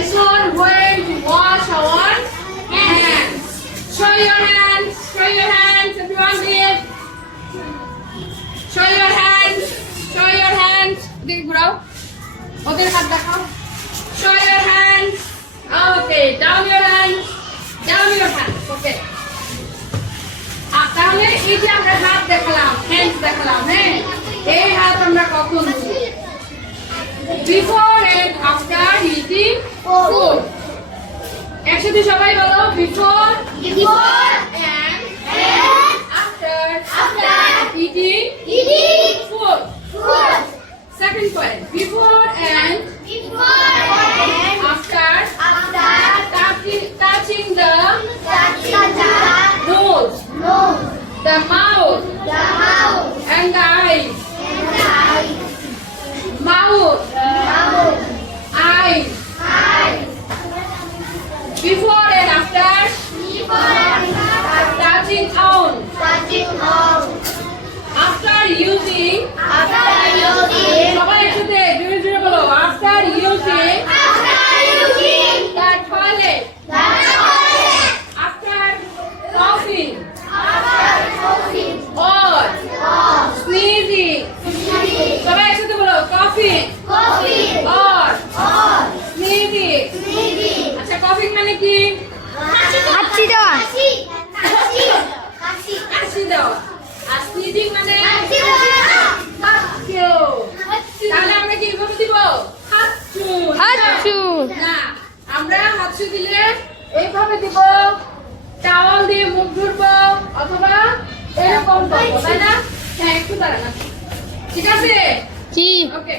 lesson when to wash our hands. Show your hands. Show your hands. Everyone, please. Show your hands. Show your hands. Dig bro. ওদের হাত দেখাও। Show your hands. Okay. Down your hands. Down your hands. Okay. তাহলে এই যে আমরা হাত দেখালাম, হ্যান্ডস দেখালাম, হ্যাঁ, এই হাত আমরা কখন ধুই? Before and after eating food. একসাথে সবাই বলো, before and after eating food. Second point, before and after touching the nose, the mouth, and the eyes. Mouth, eyes. Before and after touching on. After using. সবাই একসাথে জোরে জোরে বলো, after using the toilet. After coughing or sneezing. সবাই একসাথে বলো, coughing or sneezing. আচ্ছা, coughing মানে কি? হাঁচি দেওয়া। কাশি দেওয়া। আর sneezing মানে হাঁচি। তাহলে আমরা কি ভাবে দিব? হাঁচু। হাঁচু। না, আমরা হাঁচু দিলে এইভাবে দিব, টাওয়াল দিয়ে মুখ ধরবো অথবা এরকম করবো, তাই না? হ্যাঁ, একটু দাঁড়ান। ঠিক আছে? জি। ওকে।